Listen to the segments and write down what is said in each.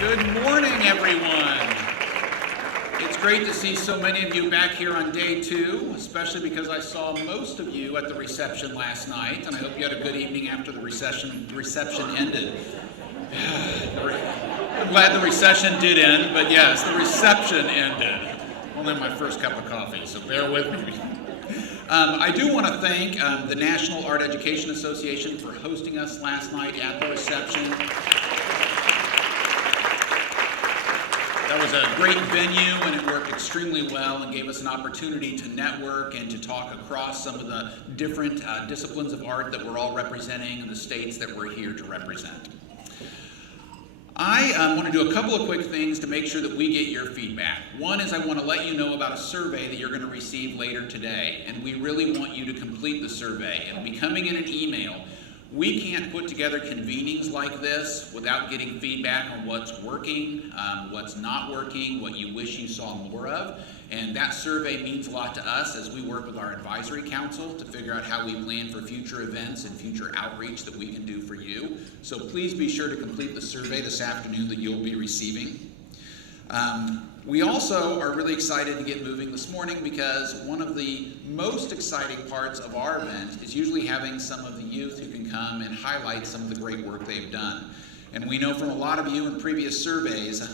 Good morning, everyone. It's great to see so many of you back here on day two, especially because I saw most of you at the reception last night, and I hope you had a good evening after the reception ended. I'm glad the recession did end, but yes, the reception ended. Only my first cup of coffee, so bear with me. I do want to thank the National Art Education Association for hosting us last night at the reception. That was a great venue, and it worked extremely well and gave us an opportunity to network and to talk across some of the different disciplines of art that we're all representing in the states that we're here to represent. I want to do a couple of quick things to make sure that we get your feedback. One is I want to let you know about a survey that you're going to receive later today, and we really want you to complete the survey. It'll be coming in an email. We can't put together convenings like this without getting feedback on what's working, what's not working, what you wish you saw more of. And that survey means a lot to us as we work with our advisory council to figure out how we plan for future events and future outreach that we can do for you. So please be sure to complete the survey this afternoon that you'll be receiving. We also are really excited to get moving this morning because one of the most exciting parts of our event is usually having some of the youth who can come and highlight some of the great work they've done. And we know from a lot of you in previous surveys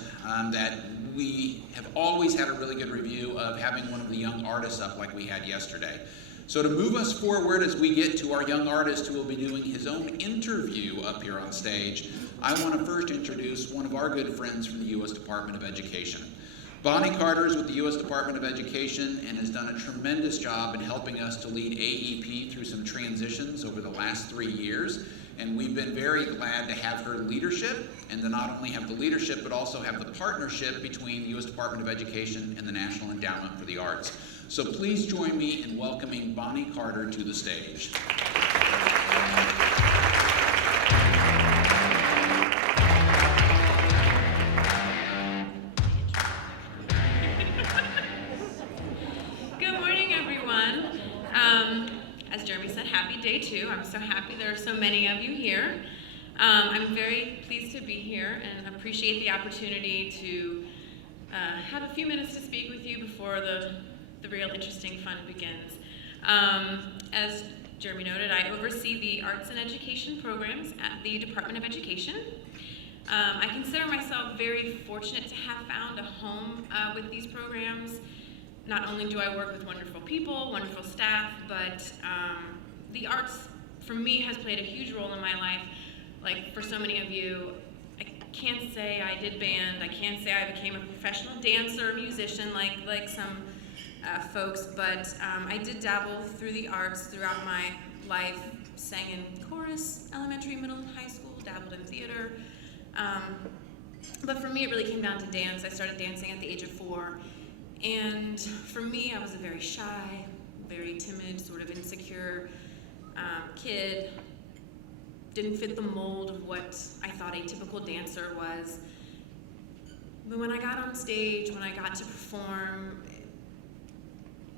that we have always had a really good review of having one of the young artists up like we had yesterday. So to move us forward as we get to our young artist who will be doing his own interview up here on stage, I want to first introduce one of our good friends from the U.S. Department of Education. Bonnie Carter is with the U.S. Department of Education and has done a tremendous job in helping us to lead AEP through some transitions over the last 3 years. And we've been very glad to have her leadership, and to not only have the leadership, but also have the partnership between the U.S. Department of Education and the National Endowment for the Arts. So please join me in welcoming Bonnie Carter to the stage. As Jeremy said, happy day two. I'm so happy there are so many of you here. I'm very pleased to be here and appreciate the opportunity to have a few minutes to speak with you before the real interesting fun begins. As Jeremy noted, I oversee the arts and education programs at the Department of Education. I consider myself very fortunate to have found a home with these programs. Not only do I work with wonderful people, wonderful staff, but the arts, for me, has played a huge role in my life. Like for so many of you, I can't say I did band, I can't say I became a professional dancer, musician, like some folks, but I did dabble through the arts throughout my life, sang in chorus, elementary, middle, and high school, dabbled in theater. But for me, it really came down to dance. I started dancing at the age of 4. And for me, I was a very shy, very timid, sort of insecure kid. Didn't fit the mold of what I thought a typical dancer was. But when I got on stage, when I got to perform,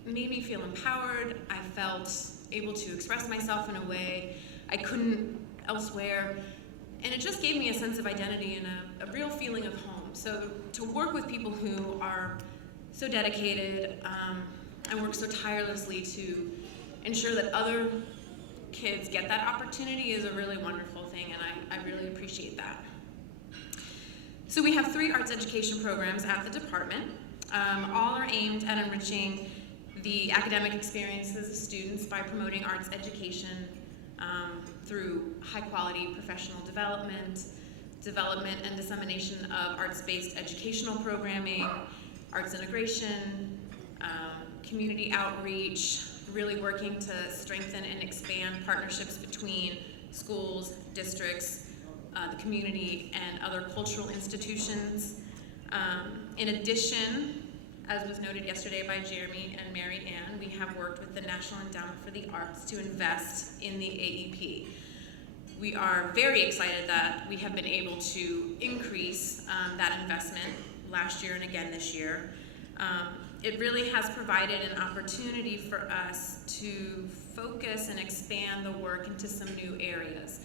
it made me feel empowered. I felt able to express myself in a way I couldn't elsewhere. And it just gave me a sense of identity and a real feeling of home. So to work with people who are so dedicated and work so tirelessly to ensure that other kids get that opportunity is a really wonderful thing, and I really appreciate that. So we have 3 arts education programs at the department. All are aimed at enriching the academic experiences of students by promoting arts education through high-quality professional development and dissemination of arts-based educational programming, arts integration, community outreach, really working to strengthen and expand partnerships between schools, districts, the community, and other cultural institutions. In addition, as was noted yesterday by Jeremy and Mary Ann, we have worked with the National Endowment for the Arts to invest in the AEP. We are very excited that we have been able to increase that investment last year and again this year. It really has provided an opportunity for us to focus and expand the work into some new areas.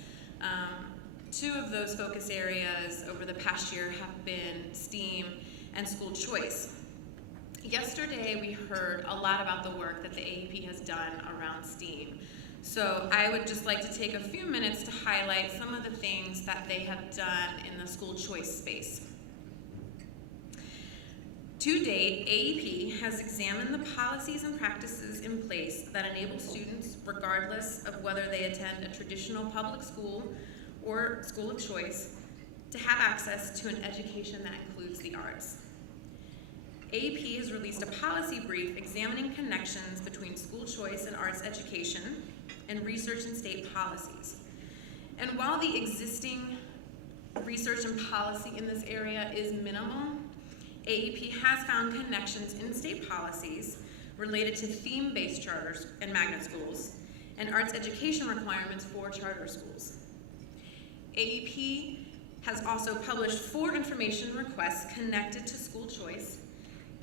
Two of those focus areas over the past year have been STEAM and school choice. Yesterday, we heard a lot about the work that the AEP has done around STEAM. So I would just like to take a few minutes to highlight some of the things that they have done in the school choice space. To date, AEP has examined the policies and practices in place that enable students, regardless of whether they attend a traditional public school or school of choice, to have access to an education that includes the arts. AEP has released a policy brief examining connections between school choice and arts education and research and state policies. And while the existing research and policy in this area is minimal, AEP has found connections in state policies related to theme-based charters and magnet schools and arts education requirements for charter schools. AEP has also published 4 information requests connected to school choice,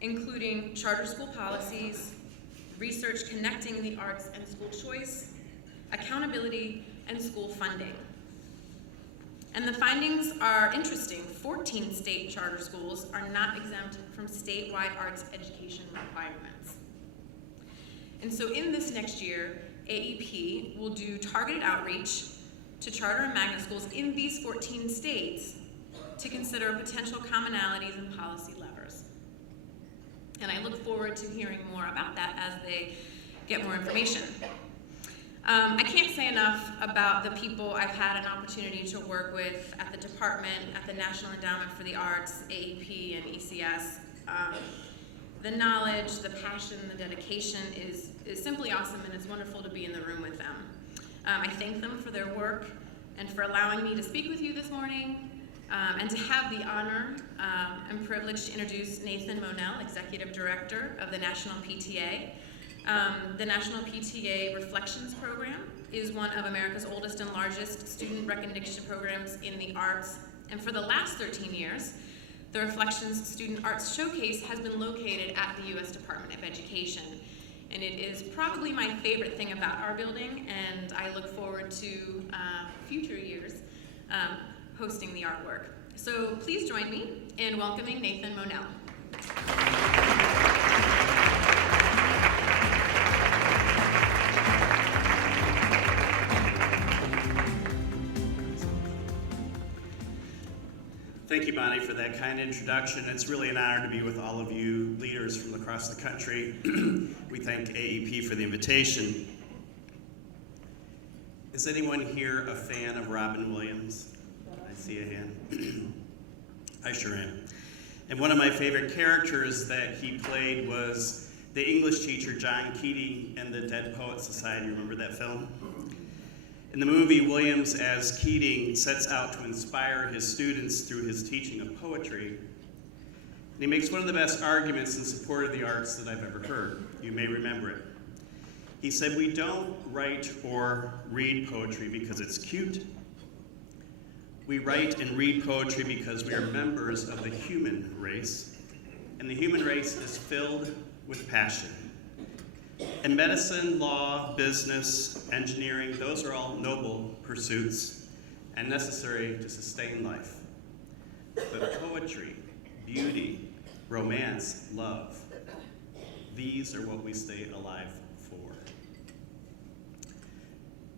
including charter school policies, research connecting the arts and school choice, accountability, and school funding. And the findings are interesting. 14 state charter schools are not exempt from statewide arts education requirements. And so in this next year, AEP will do targeted outreach to charter and magnet schools in these 14 states to consider potential commonalities and policy levers. And I look forward to hearing more about that as they get more information. I can't say enough about the people I've had an opportunity to work with at the department, at the National Endowment for the Arts, AEP, and ECS. The knowledge, the passion, the dedication is simply awesome, and it's wonderful to be in the room with them. I thank them for their work and for allowing me to speak with you this morning, and to have the honor and privilege to introduce Nathan Monell, Executive Director of the National PTA. The National PTA Reflections Program is one of America's oldest and largest student recognition programs in the arts. And for the last 13 years, the Reflections Student Arts Showcase has been located at the U.S. Department of Education. And it is probably my favorite thing about our building, and I look forward to future years hosting the artwork. So please join me in welcoming Nathan Monell. Thank you, Bonnie, for that kind introduction. It's really an honor to be with all of you leaders from across the country. We thank AEP for the invitation. Is anyone here a fan of Robin Williams? I see a hand. I sure am. And one of my favorite characters that he played was the English teacher, John Keating, in the Dead Poets Society. Remember that film? In the movie, Williams, as Keating, sets out to inspire his students through his teaching of poetry. And he makes one of the best arguments in support of the arts that I've ever heard. You may remember it. He said, "We don't write or read poetry because it's cute. We write and read poetry because we are members of the human race, and the human race is filled with passion. And medicine, law, business, engineering, those are all noble pursuits and necessary to sustain life. But poetry, beauty, romance, love, these are what we stay alive for."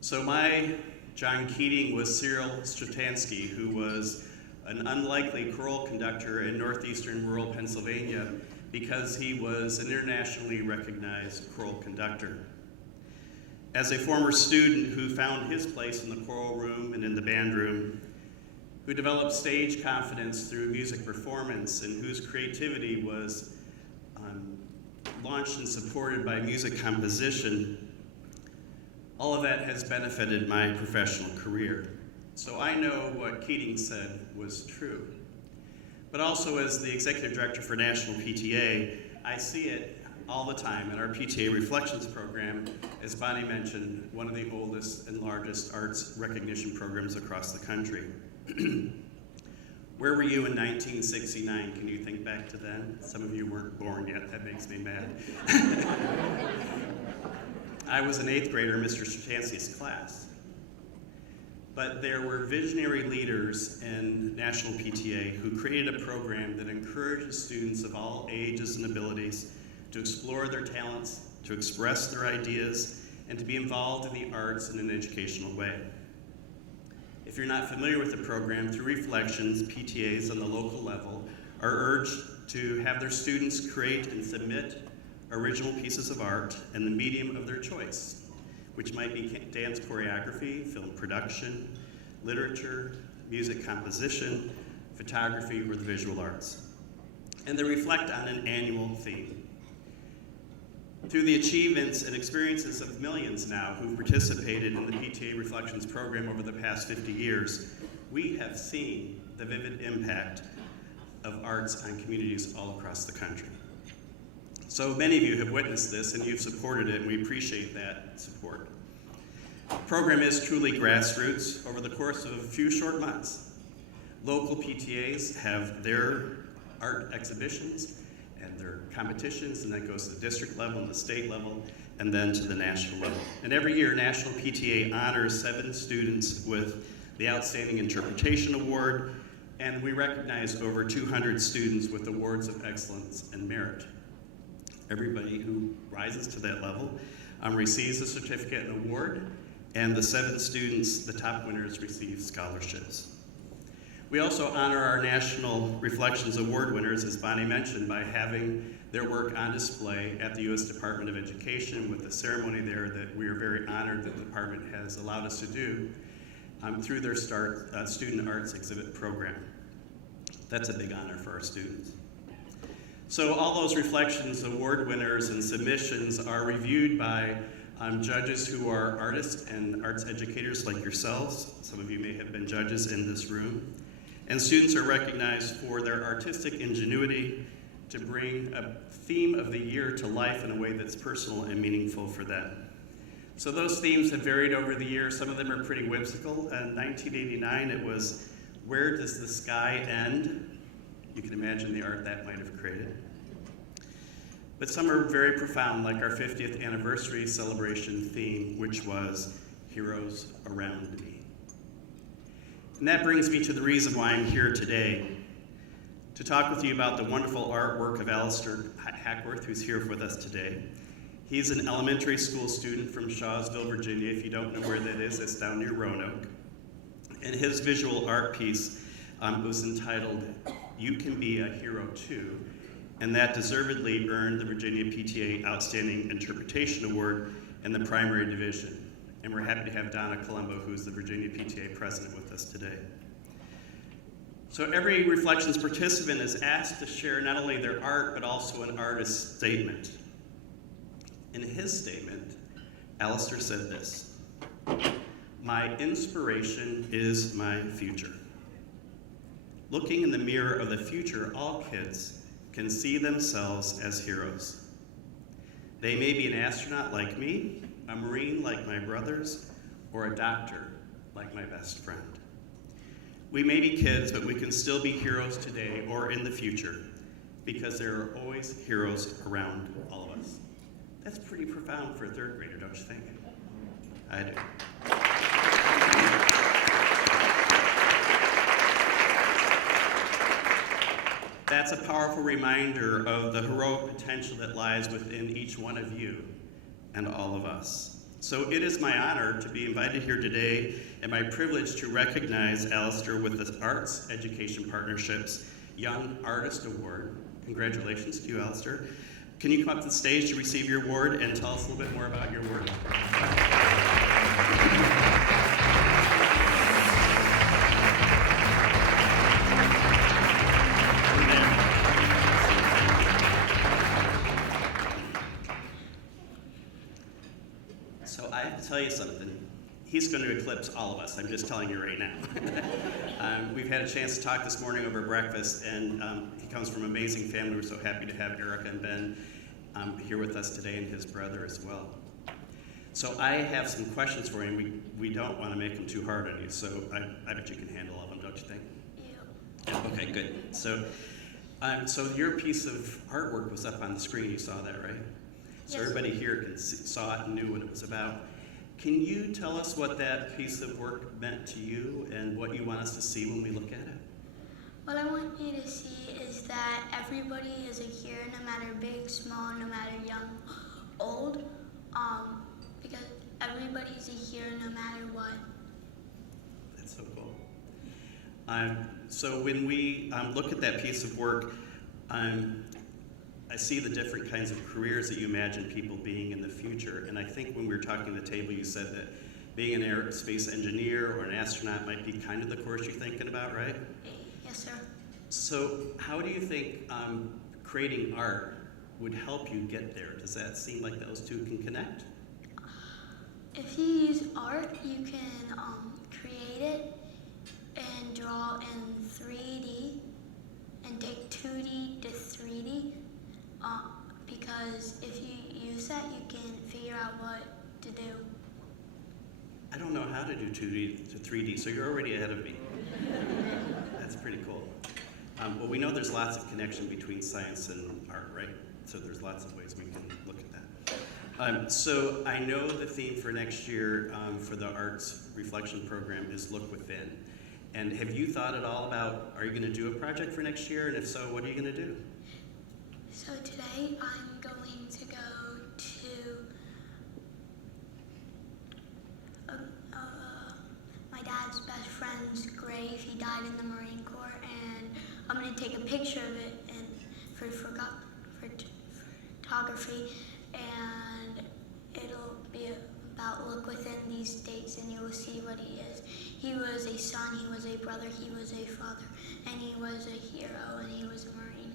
So my John Keating was Cyril Stratansky, who was an unlikely choral conductor in northeastern rural Pennsylvania because he was an internationally recognized choral conductor. As a former student who found his place in the choral room and in the band room, who developed stage confidence through music performance, and whose creativity was launched and supported by music composition, all of that has benefited my professional career. So I know what Keating said was true. But also, as the Executive Director for National PTA, I see it all the time in our PTA Reflections program, as Bonnie mentioned, one of the oldest and largest arts recognition programs across the country. Where were you in 1969? Can you think back to then? Some of you weren't born yet. That makes me mad. I was an 8th grader in Mr. Stratansky's class. but there were visionary leaders in National PTA who created a program that encourages students of all ages and abilities to explore their talents, to express their ideas, and to be involved in the arts in an educational way. If you're not familiar with the program, through Reflections, PTAs on the local level are urged to have their students create and submit original pieces of art in the medium of their choice, which might be dance choreography, film production, literature, music composition, photography, or the visual arts. And they reflect on an annual theme. Through the achievements and experiences of millions now who've participated in the PTA Reflections program over the past 50 years, we have seen the vivid impact of arts on communities all across the country. So many of you have witnessed this and you've supported it, and we appreciate that support. The program is truly grassroots. Over the course of a few short months, local PTAs have their art exhibitions and their competitions, and that goes to the district level and the state level, and then to the national level. And every year, National PTA honors 7 students with the Outstanding Interpretation Award, and we recognize over 200 students with awards of excellence and merit. Everybody who rises to that level receives a certificate and award, and the 7 students, the top winners, receive scholarships. We also honor our National Reflections Award winners, as Bonnie mentioned, by having their work on display at the U.S. Department of Education with a ceremony there that we are very honored that the department has allowed us to do through their Student Arts Exhibit program. That's a big honor for our students. So all those Reflections Award winners and submissions are reviewed by judges who are artists and arts educators like yourselves. Some of you may have been judges in this room. And students are recognized for their artistic ingenuity to bring a theme of the year to life in a way that's personal and meaningful for them. So those themes have varied over the years. Some of them are pretty whimsical. In 1989, it was, "Where does the sky end?" You can imagine the art that might have created. But some are very profound, like our 50th anniversary celebration theme, which was "Heroes Around Me." And that brings me to the reason why I'm here today, to talk with you about the wonderful artwork of Alistair Hackworth, who's here with us today. He's an elementary school student from Shawsville, Virginia. If you don't know where that is, it's down near Roanoke. And his visual art piece was entitled, "You Can Be a Hero Too," and that deservedly earned the Virginia PTA Outstanding Interpretation Award in the primary division. And we're happy to have Donna Colombo, who's the Virginia PTA president, with us today. So every Reflections participant is asked to share not only their art, but also an artist's statement. In his statement, Alistair said this: "My inspiration is my future. Looking in the mirror of the future, all kids can see themselves as heroes. They may be an astronaut like me, a Marine like my brothers, or a doctor like my best friend. We may be kids, but we can still be heroes today or in the future, because there are always heroes around all of us." That's pretty profound for a 3rd grader, don't you think? I do. That's a powerful reminder of the heroic potential that lies within each one of you and all of us. So it is my honor to be invited here today and my privilege to recognize Alistair with the Arts Education Partnership's Young Artist Award. Congratulations to you, Alistair. Can you come up to the stage to receive your award and tell us a little bit more about your work? So I have to tell you something. He's going to eclipse all of us. I'm just telling you right now. We've had a chance to talk this morning over breakfast, and he comes from an amazing family. We're so happy to have Erica and Ben here with us today, and his brother as well. So I have some questions for you. We don't want to make them too hard on you, so I bet you can handle all of them, don't you think? Yeah. Okay, good. So your piece of artwork was up on the screen. You saw that, right? So everybody here saw it and knew what it was about. Can you tell us what that piece of work meant to you and what you want us to see when we look at it? What I want you to see is that everybody is a hero, no matter big, small, no matter young, old, because everybody's a hero no matter what. That's so cool. So when we look at that piece of work, I see the different kinds of careers that you imagine people being in the future. And I think when we were talking at the table, you said that being an aerospace engineer or an astronaut might be kind of the course you're thinking about, right? Yes, sir. So how do you think creating art would help you get there? Does that seem like those two can connect? If you use art, you can create it and draw in 3D and take 2D to 3D. Because if you use that, you can figure out what to do. I don't know how to do 2D to 3D, so you're already ahead of me. That's pretty cool. Well, we know there's lots of connection between science and art, right? So there's lots of ways we can look at that. So I know the theme for next year for the Arts Reflection Program is Look Within. And have you thought at all about, are you going to do a project for next year? And if so, what are you going to do? So today I'm going to go to my dad's best friend's grave. He died in the Marine Corps, and I'm going to take a picture of it and for photography, and it'll be about look within these dates, and you will see what he is. He was a son, he was a brother, he was a father, and he was a hero, and he was a Marine.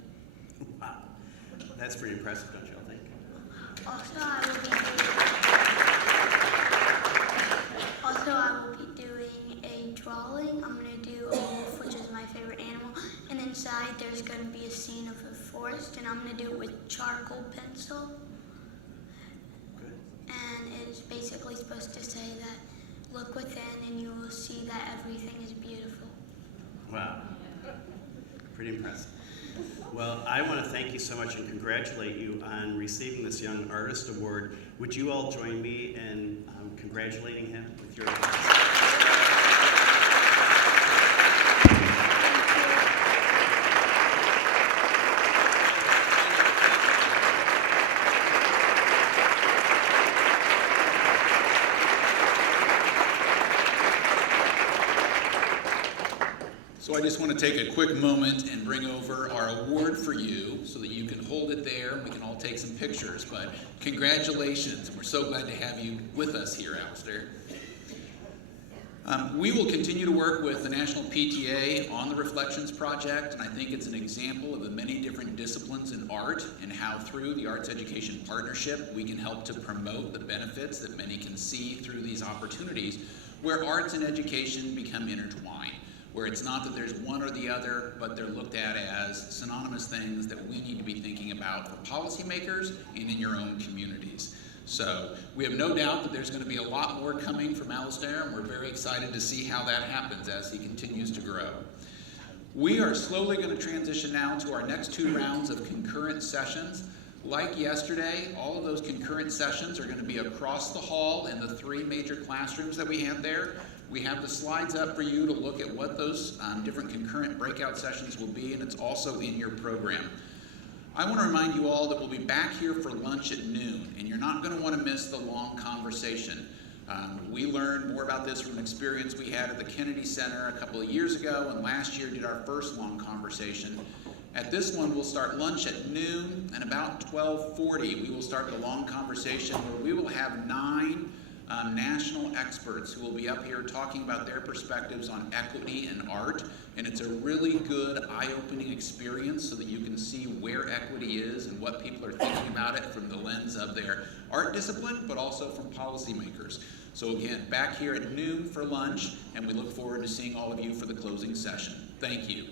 Wow. That's pretty impressive, don't you all think? Also, I will be doing a drawing. I'm going to do a wolf, which is my favorite animal. And inside, there's going to be a scene of a forest, and I'm going to do it with charcoal pencil. Good. And it's basically supposed to say that look within, and you will see that everything is beautiful. Wow. Pretty impressive. Well, I want to thank you so much and congratulate you on receiving this Young Artist Award. Would you all join me in congratulating him with your So I just want to take a quick moment and bring over our award for you so that you can hold it there and we can all take some pictures. But congratulations, and we're so glad to have you with us here, Alistair. We will continue to work with the National PTA on the Reflections Project, and I think it's an example of the many different disciplines in art and how through the Arts Education Partnership we can help to promote the benefits that many can see through these opportunities where arts and education become intertwined, where it's not that there's one or the other, but they're looked at as synonymous things that we need to be thinking about for policymakers and in your own communities. So we have no doubt that there's going to be a lot more coming from Alistair, and we're very excited to see how that happens as he continues to grow. We are slowly going to transition now to our next 2 rounds of concurrent sessions. Like yesterday, all of those concurrent sessions are going to be across the hall in the 3 major classrooms that we have there. We have the slides up for you to look at what those different concurrent breakout sessions will be, and it's also in your program. I want to remind you all that we'll be back here for lunch at noon, and you're not going to want to miss the long conversation. We learned more about this from an experience we had at the Kennedy Center a couple of years ago, and last year did our first long conversation. At this one, we'll start lunch at noon, and about 12:40, we will start the long conversation where we will have 9 national experts who will be up here talking about their perspectives on equity and art, and it's a really good eye-opening experience so that you can see where equity is and what people are thinking about it from the lens of their art discipline, but also from policymakers. So again, back here at noon for lunch, and we look forward to seeing all of you for the closing session. Thank you.